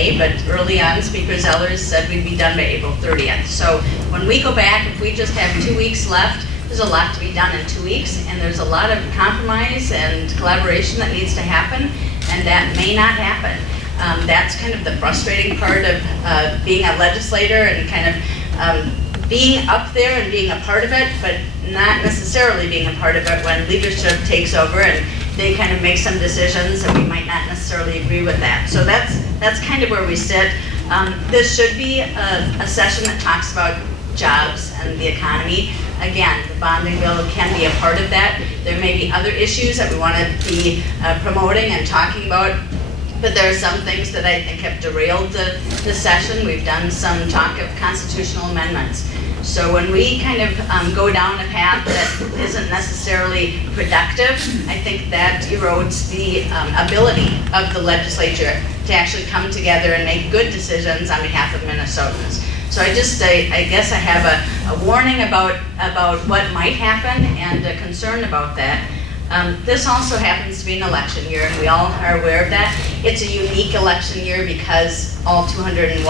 May, but early on, Speaker Zellers said we'd be done by April 30th. So when we go back, if we just have 2 weeks left, there's a lot to be done in 2 weeks, and there's a lot of compromise and collaboration that needs to happen, and that may not happen. That's kind of the frustrating part of being a legislator and kind of being up there and being a part of it, but not necessarily being a part of it when leadership takes over and they kind of make some decisions and we might not necessarily agree with that. So that's kind of where we sit. This should be a session that talks about jobs and the economy. Again, the bonding bill can be a part of that. There may be other issues that we want to be promoting and talking about, but there are some things that I think have derailed the session. We've done some talk of constitutional amendments. So when we kind of go down a path that isn't necessarily productive, I think that erodes the ability of the legislature to actually come together and make good decisions on behalf of Minnesotans. So I guess I have a warning about what might happen and a concern about that. This also happens to be an election year, and we all are aware of that. It's a unique election year because all 201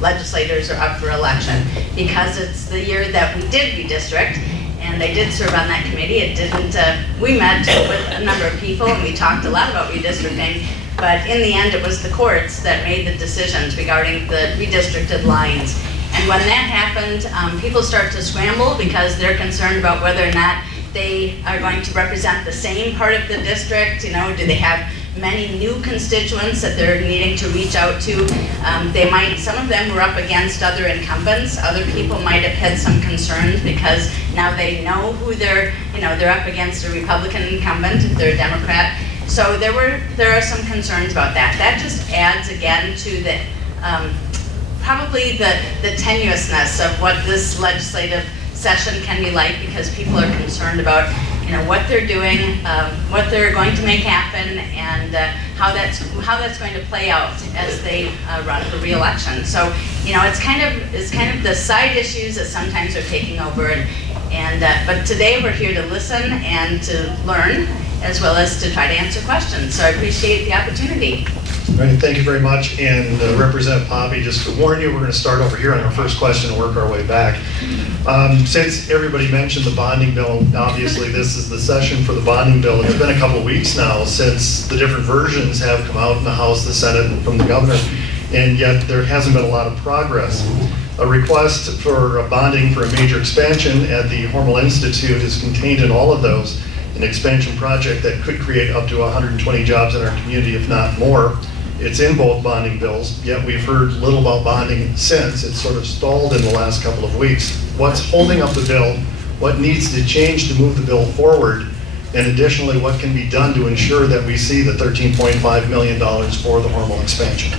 legislators are up for election. Because it's the year that we did redistrict, and I did serve on that committee. It didn't, we met with a number of people, and we talked a lot about redistricting, but in the end it was the courts that made the decisions regarding the redistricted lines. And when that happened, people start to scramble because they're concerned about whether or not they are going to represent the same part of the district. You know, do they have many new constituents that they're needing to reach out to? Some of them were up against other incumbents. Other people might have had some concerns because now they know who they're up against a Republican incumbent if they're a Democrat. So there are some concerns about that. That just adds again to the probably the tenuousness of what this legislative session can be like, because people are concerned about what they're doing, what they're going to make happen, and how that's going to play out as they run for re-election. So it's kind of the side issues that sometimes are taking over, but today we're here to listen and to learn as well as to try to answer questions. So I appreciate the opportunity. All right, thank you very much. And Representative Poppy, just to warn you, we're going to start over here on our first question and work our way back. Since everybody mentioned the bonding bill, obviously this is the session for the bonding bill. It's been a couple of weeks now since the different versions have come out in the House, the Senate, and from the governor, and yet there hasn't been a lot of progress. A request for bonding for a major expansion at the Hormel Institute is contained in all of those, an expansion project that could create up to 120 jobs in our community, if not more. It's in both bonding bills, yet we've heard little about bonding since. It's sort of stalled in the last couple of weeks. What's holding up the bill? What needs to change to move the bill forward? And additionally, what can be done to ensure that we see the $13.5 million for the Hormel expansion?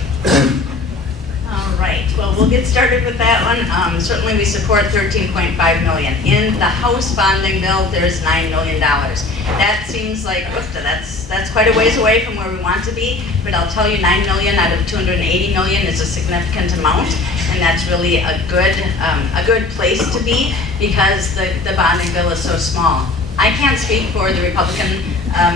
All right, well, we'll get started with that one. Certainly we support $13.5 million. In the House bonding bill, there's $9 million. That seems like, that's quite a ways away from where we want to be, but I'll tell you $9 million out of $280 million is a significant amount, and that's really a good place to be because the bonding bill is so small. I can't speak for the Republican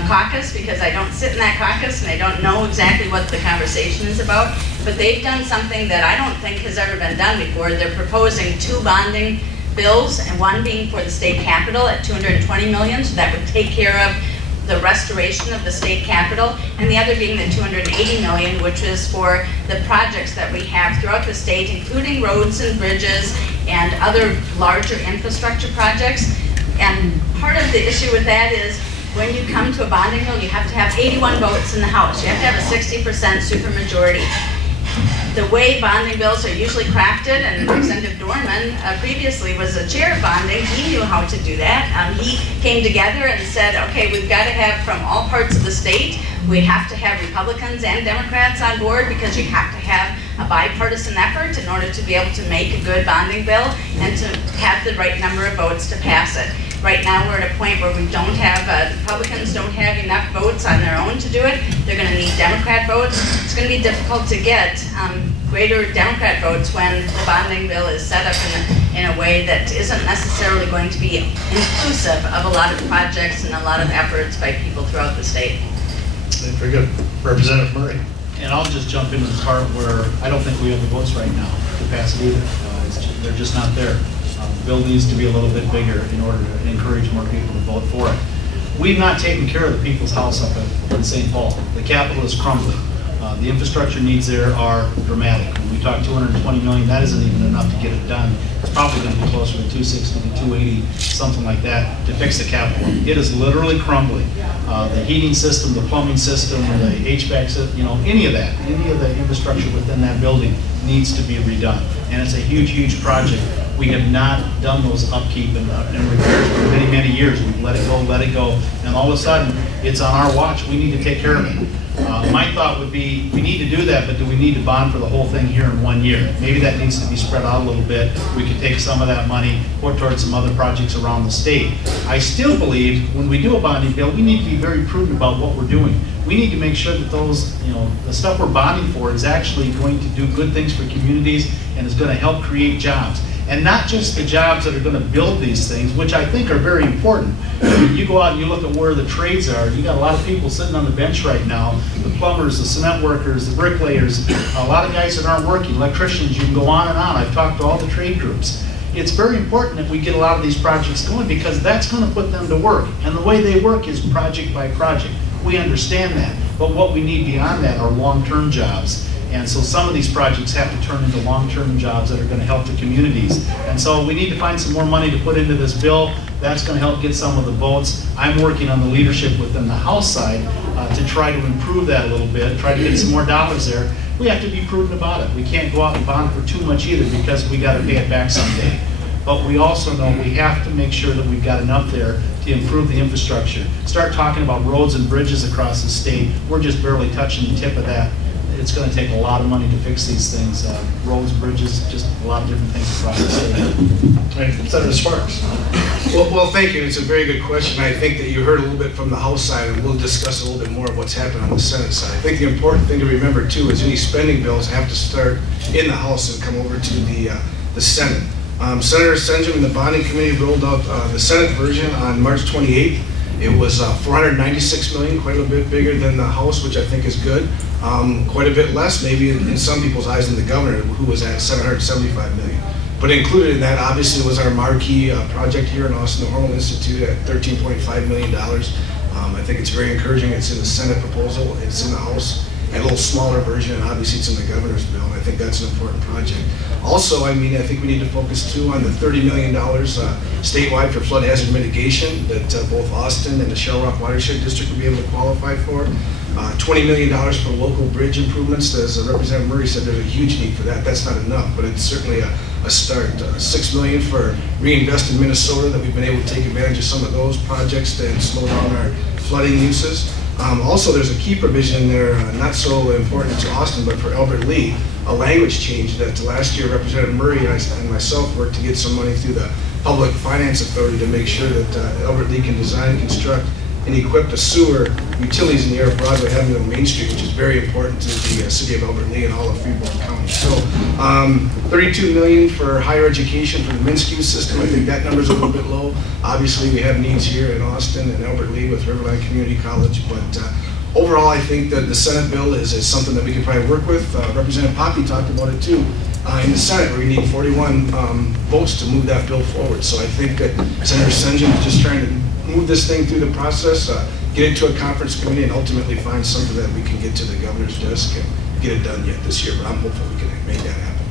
caucus because I don't sit in that caucus and I don't know exactly what the conversation is about, but they've done something that I don't think has ever been done before. They're proposing two bonding bills, and one being for the state capitol at $220 million, so that would take care of the restoration of the state capitol, and the other being the $280 million, which is for the projects that we have throughout the state, including roads and bridges and other larger infrastructure projects. And part of the issue with that is when you come to a bonding bill, you have to have 81 votes in the House. You have to have a 60% supermajority. The way bonding bills are usually crafted, and Representative Dorman previously was the chair of bonding, he knew how to do that. He came together and said, okay, we've got to have from all parts of the state, we have to have Republicans and Democrats on board because you have to have a bipartisan effort in order to be able to make a good bonding bill and to have the right number of votes to pass it. Right now we're at a point where we don't have, Republicans don't have enough votes on their own to do it. They're going to need Democrat votes. It's going to be difficult to get greater Democrat votes when the bonding bill is set up in a way that isn't necessarily going to be inclusive of a lot of projects and a lot of efforts by people throughout the state. Very good. Representative Murray. And I'll just jump into the part where I don't think we have the votes right now to pass it either. They're just not there. The bill needs to be a little bit bigger in order to encourage more people to vote for it. We've not taken care of the people's house up in St. Paul. The Capitol is crumbling. The infrastructure needs there are dramatic. When we talk 220 million, that isn't even enough to get it done. It's probably going to be closer to 260 to 280, something like that, to fix the Capitol. It is literally crumbling. The heating system, the plumbing system, the HVAC system, any of the infrastructure within that building needs to be redone. And it's a huge, huge project. We have not done those upkeep and repairs for many, many years. We've let it go, and all of a sudden, it's on our watch. We need to take care of it. My thought would be, we need to do that, but do we need to bond for the whole thing here in 1 year? Maybe that needs to be spread out a little bit. We could take some of that money, put towards some other projects around the state. I still believe when we do a bonding bill, we need to be very prudent about what we're doing. We need to make sure that those, the stuff we're bonding for is actually going to do good things for communities and is going to help create jobs. And not just the jobs that are going to build these things, which I think are very important. You go out and you look at where the trades are, you got a lot of people sitting on the bench right now, the plumbers, the cement workers, the bricklayers, a lot of guys that aren't working, electricians, you can go on and on. I've talked to all the trade groups. It's very important that we get a lot of these projects going because that's going to put them to work. And the way they work is project by project. We understand that. But what we need beyond that are long-term jobs. And so some of these projects have to turn into long-term jobs that are going to help the communities. And so we need to find some more money to put into this bill. That's going to help get some of the votes. I'm working on the leadership within the House side to try to improve that a little bit, try to get some more dollars there. We have to be prudent about it. We can't go out and bond for too much either because we got to pay it back someday. But we also know we have to make sure that we've got enough there to improve the infrastructure. Start talking about roads and bridges across the state. We're just barely touching the tip of that. It's going to take a lot of money to fix these things. Roads, bridges, just a lot of different things across the state. Right. Senator Sparks. Well, thank you. It's a very good question. I think that you heard a little bit from the House side, and we'll discuss a little bit more of what's happened on the Senate side. I think the important thing to remember, too, is any spending bills have to start in the House and come over to the Senate. Senator Senjum and the bonding committee rolled out the Senate version on March 28th. It was $496 million, quite a bit bigger than the House, which I think is good. Quite a bit less, maybe in some people's eyes, than the governor, who was at $775 million. But included in that, obviously, was our marquee project here in Austin, the Hormel Institute, at $13.5 million. I think it's very encouraging. It's in the Senate proposal. It's in the House, a little smaller version, and obviously it's in the governor's bill. And I think that's an important project. Also, I think we need to focus too on the $30 million statewide for flood hazard mitigation that both Austin and the Shell Rock Watershed District will be able to qualify for. $20 million for local bridge improvements. As Representative Murray said, there's a huge need for that. That's not enough, but it's certainly a start. $6 million for Reinvest in Minnesota, that we've been able to take advantage of some of those projects and slow down our flooding uses. Also, there's a key provision in there, not so important to Austin, but for Albert Lee, a language change that last year Representative Murray and myself worked to get some money through the Public Finance Authority to make sure that Albert Lee can design, construct, and equip the sewer utilities in the area of Broadway Avenue and Main Street, which is very important to the city of Albert Lee and all of Freeport County. So $32 million for higher education for the Minsky system. I think that number is a little bit low. Obviously, we have needs here in Austin and Albert Lee with Riverline Community College, but overall, I think that the Senate bill is something that we could probably work with. Representative Poppe talked about it too. In the Senate, where we need 41 votes to move that bill forward. So I think that Senator Senjum is just trying to move this thing through the process, get it to a conference committee, and ultimately find something that we can get to the governor's desk and get it done yet this year. But I'm hopeful we can make that happen.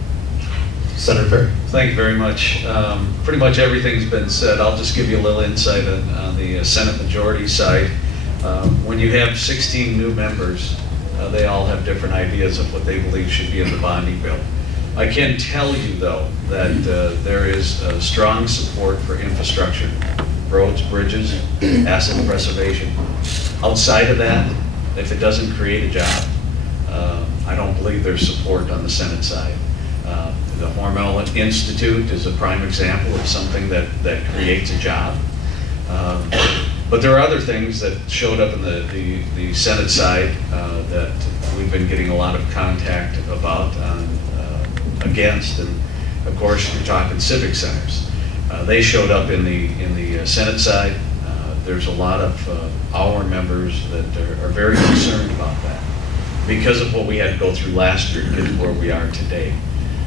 Senator Parry. Thank you very much. Pretty much everything's been said. I'll just give you a little insight on the Senate majority side. When you have 16 new members, they all have different ideas of what they believe should be in the bonding bill. I can tell you, though, that there is strong support for infrastructure, roads, bridges, asset preservation. Outside of that, if it doesn't create a job, I don't believe there's support on the Senate side. The Hormel Institute is a prime example of something that creates a job. But there are other things that showed up in the Senate side that we've been getting a lot of contact about against, and of course you're talking civic centers. They showed up in the Senate side. There's a lot of our members that are very concerned about that. because of what we had to go through last year to get to where we are today.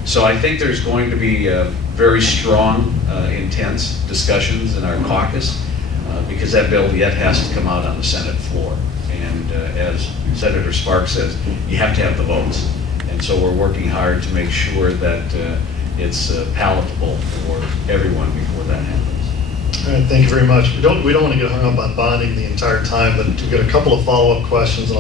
So I think there's going to be very strong, intense discussions in our caucus because that bill yet has to come out on the Senate floor. And as Senator Sparks says, you have to have the votes. And so we're working hard to make sure that it's palatable for everyone before that happens. All right, thank you very much. We don't want to get hung up on bonding the entire time, but we've got a couple of follow-up questions.